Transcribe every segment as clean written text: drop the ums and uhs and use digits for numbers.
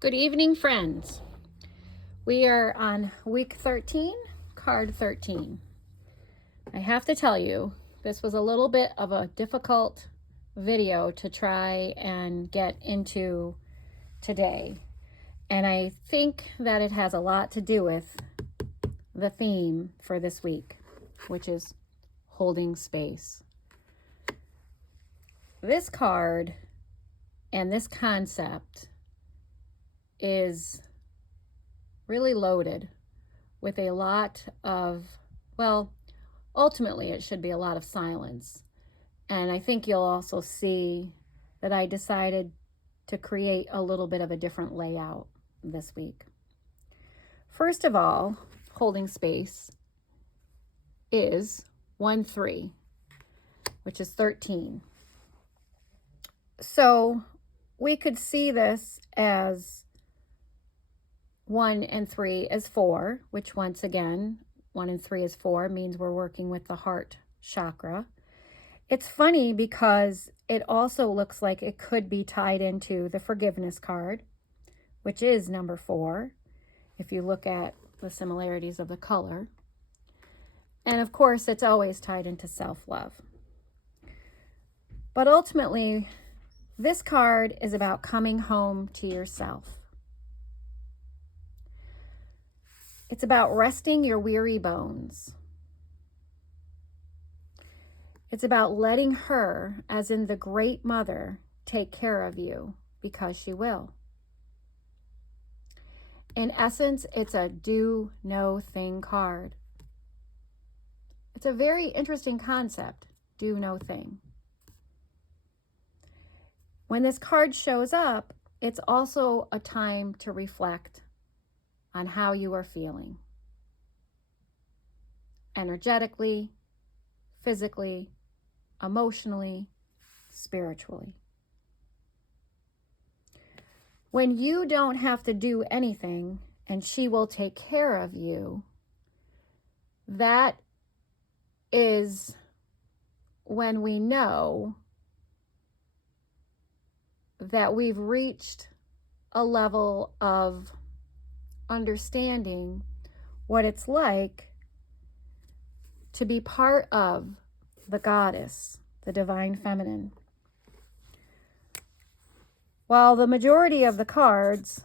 Good evening, friends. We are on week 13, card 13. I have to tell you, this was a little bit of a difficult video to try and get into today. And I think that it has a lot to do with the theme for this week, which is holding space. This card and this concept is really loaded with a lot of, well, ultimately it should be a lot of silence. And I think you'll also see that I decided to create a little bit of a different layout this week. First of all, holding space is 1-3, which is 13. So we could see this as 1 and 3 is 4, which once again, 1 and 3 is 4, means we're working with the heart chakra. It's funny because it also looks like it could be tied into the forgiveness card, which is number 4, if you look at the similarities of the color. And of course, it's always tied into self-love. But ultimately, this card is about coming home to yourself. It's about resting your weary bones. It's about letting her, as in the Great Mother, take care of you because she will. In essence, it's a do no thing card. It's a very interesting concept, do no thing. When this card shows up, it's also a time to reflect on how you are feeling. Energetically, physically, emotionally, spiritually. When you don't have to do anything and she will take care of you, that is when we know that we've reached a level of understanding what it's like to be part of the goddess, the divine feminine. While the majority of the cards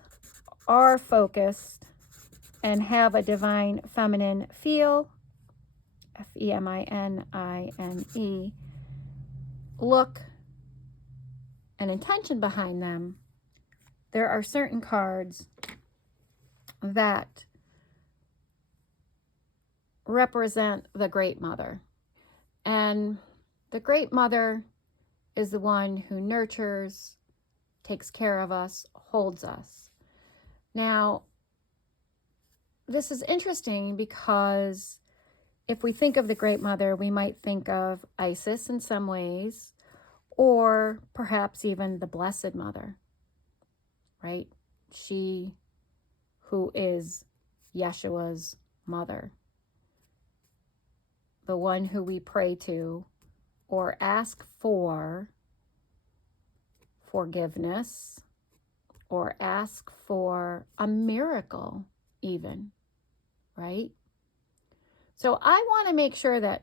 are focused and have a divine feminine feel, F-E-M-I-N-I-N-E, look and intention behind them, there are certain cards that represent the Great Mother. And the Great Mother is the one who nurtures, takes care of us, holds us. Now, this is interesting because if we think of the Great Mother, we might think of Isis in some ways, or perhaps even the Blessed Mother, right? She who is Yeshua's mother, the one who we pray to or ask for forgiveness or ask for a miracle even, right? So I want to make sure that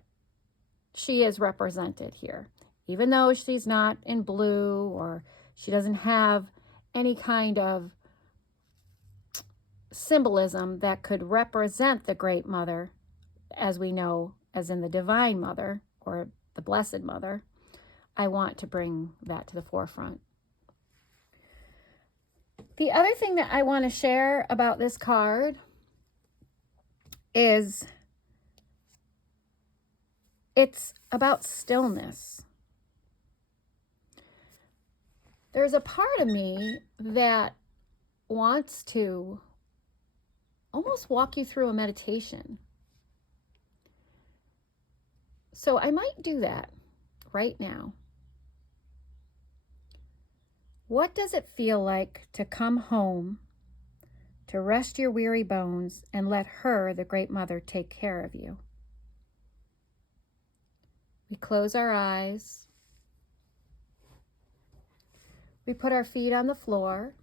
she is represented here, even though she's not in blue or she doesn't have any kind of symbolism that could represent the Great Mother, as we know, as in the Divine Mother or the Blessed Mother. I want to bring that to the forefront. The other thing that I want to share about this card is it's about stillness. There's a part of me that wants to almost walk you through a meditation. So I might do that right now. What does it feel like to come home, to rest your weary bones, and let her, the Great Mother, take care of you? We close our eyes. We put our feet on the floor.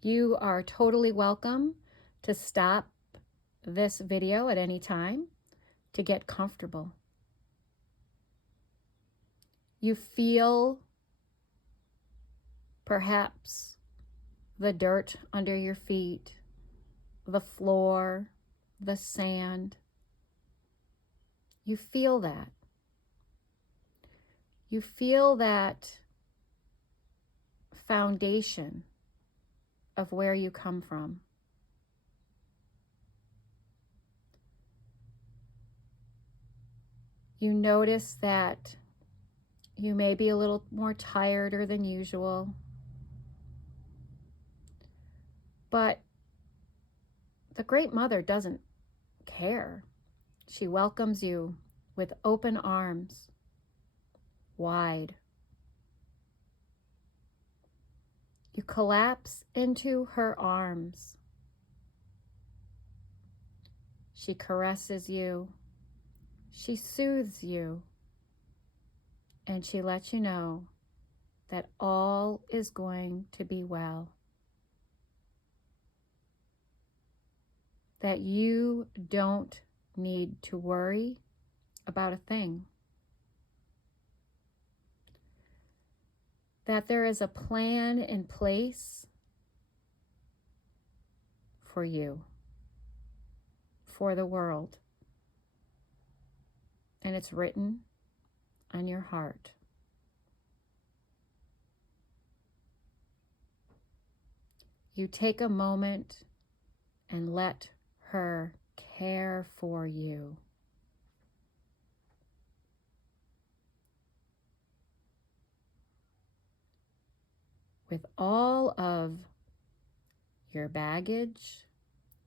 You are totally welcome to stop this video at any time to get comfortable. You feel perhaps the dirt under your feet, the floor, the sand. You feel that. You feel that foundation of where you come from. You notice that you may be a little more tireder than usual, but the Great Mother doesn't care. She welcomes you with open arms, wide. You collapse into her arms. She caresses you. She soothes you. And she lets you know that all is going to be well. That you don't need to worry about a thing. That there is a plan in place for you, for the world. And it's written on your heart. You take a moment and let her care for you. With all of your baggage,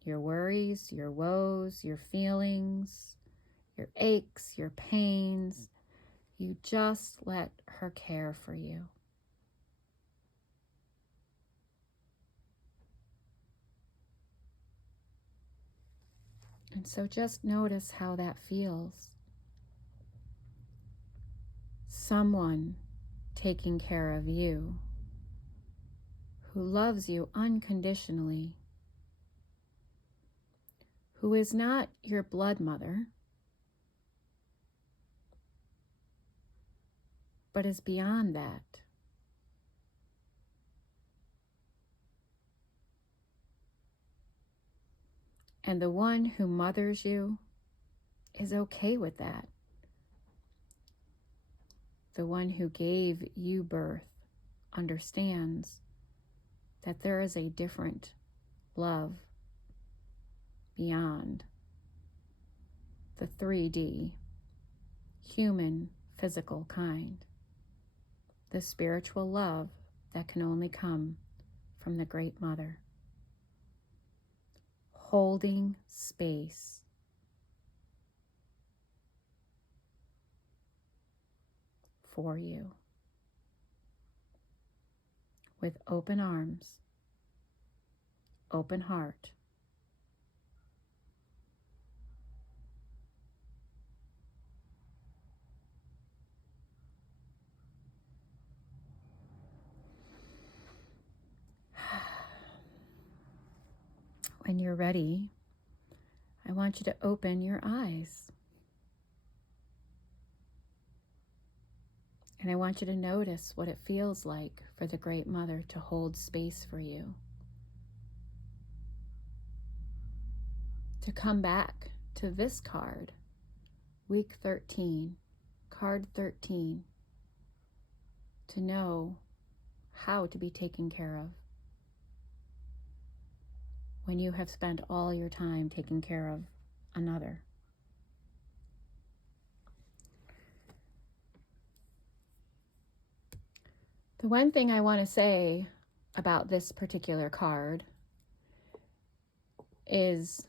your worries, your woes, your feelings, your aches, your pains, you just let her care for you. And so just notice how that feels. Someone taking care of you, who loves you unconditionally, who is not your blood mother, but is beyond that. And the one who mothers you is okay with that. The one who gave you birth understands that there is a different love beyond the 3D, human, physical kind. The spiritual love that can only come from the Great Mother. Holding space for you with open arms, open heart. When you're ready, I want you to open your eyes. And I want you to notice what it feels like for the Great Mother to hold space for you. To come back to this card, week 13, card 13, to know how to be taken care of when you have spent all your time taking care of another. The one thing I want to say about this particular card is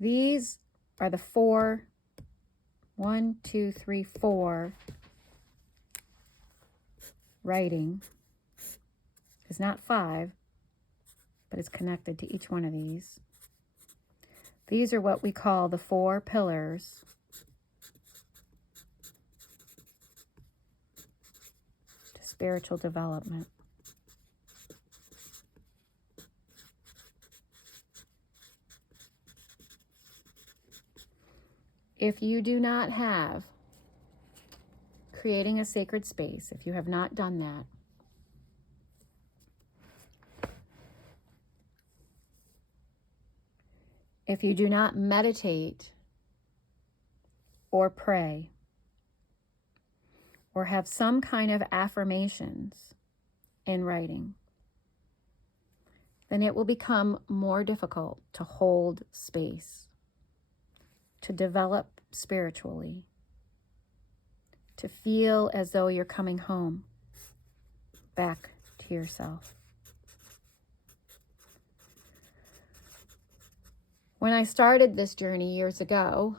these are the 4, 1, 2, 3, 4 writing. It's not 5, but it's connected to each one of these. These are what we call the 4 pillars to spiritual development. If you do not have creating a sacred space, if you have not done that, if you do not meditate or pray or have some kind of affirmations in writing, then it will become more difficult to hold space, to develop spiritually, to feel as though you're coming home back to yourself. When I started this journey years ago,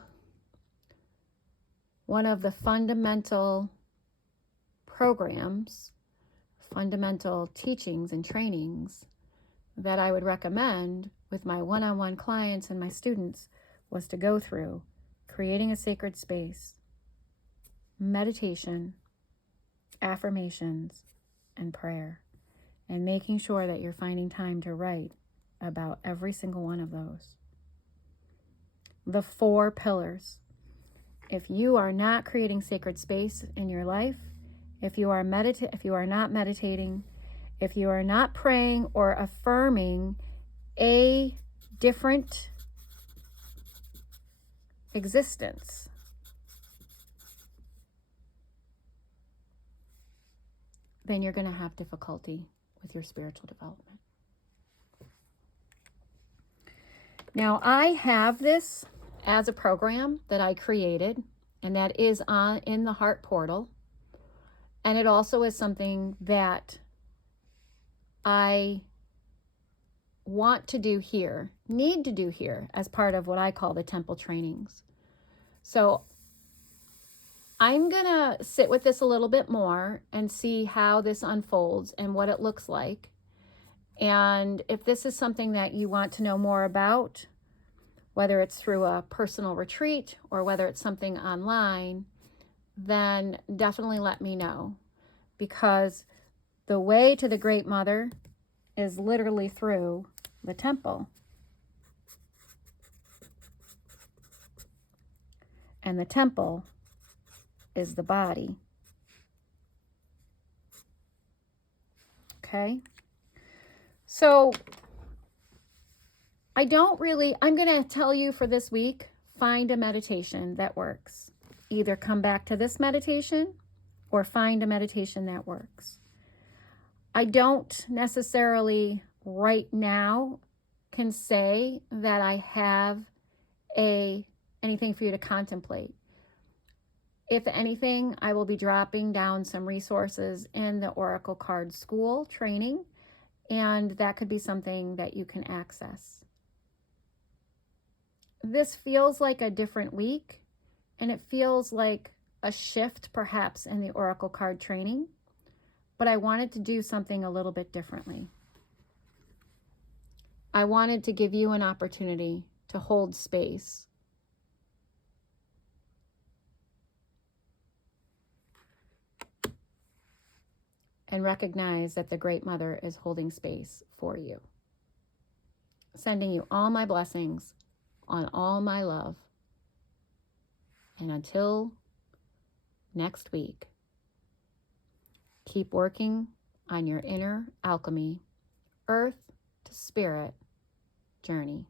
one of the fundamental programs, fundamental teachings and trainings that I would recommend with my one-on-one clients and my students was to go through creating a sacred space, meditation, affirmations, and prayer, and making sure that you're finding time to write about every single one of those. The 4 pillars. If you are not creating sacred space in your life, if you are not meditating, if you are not praying or affirming a different existence, then you're going to have difficulty with your spiritual development. Now, I have this as a program that I created, and that is in the Heart Portal. And it also is something that I want to do here, need to do here as part of what I call the temple trainings. So I'm going to sit with this a little bit more and see how this unfolds and what it looks like. And if this is something that you want to know more about, whether it's through a personal retreat or whether it's something online, then definitely let me know. Because the way to the Great Mother is literally through the temple. And the temple is the body. Okay? So I'm going to tell you for this week, find a meditation that works. Either come back to this meditation or find a meditation that works. I don't necessarily right now can say that I have anything for you to contemplate. If anything, I will be dropping down some resources in the Oracle Card School training, and that could be something that you can access. This feels like a different week, and it feels like a shift perhaps in the Oracle Card training, but I wanted to do something a little bit differently. I wanted to give you an opportunity to hold space. And recognize that the Great Mother is holding space for you. Sending you all my blessings, on all my love. And until next week, keep working on your inner alchemy, earth to spirit journey.